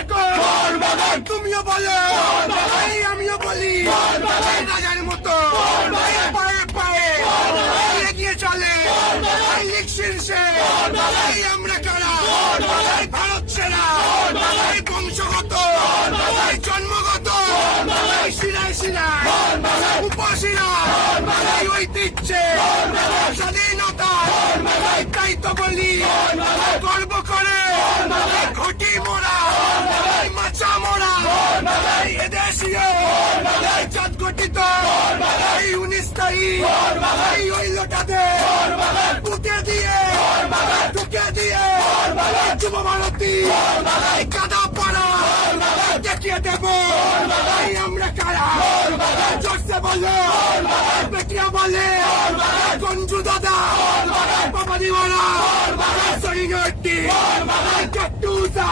দেখো তুমিও বলো আমিও বলি রাজার মতো পায়ে পায়ে এগিয়ে চলে লীগ শীর্ষে আমরা কারা ভারত সেরা বংশগত জন্মগত শিরায় শিরায় উপশিরা ঐতিহ্যে স্বাধীনতা তাই তো বলি গর্ব করে ঘটি মোরা মাচা মোরা এদেশীয় জাত গঠিত 19 তারিখ ওই লোটাতে বুকে দিয়ে ঢুকে দিয়ে যুব ভারতী কাদা পাড়া দেখিয়ে দেব আমরা কারা জোরসে বলো বেটিয়া বলে গঞ্জু দাদা বাবা দিওয়ালা সরিনটি কাটুসা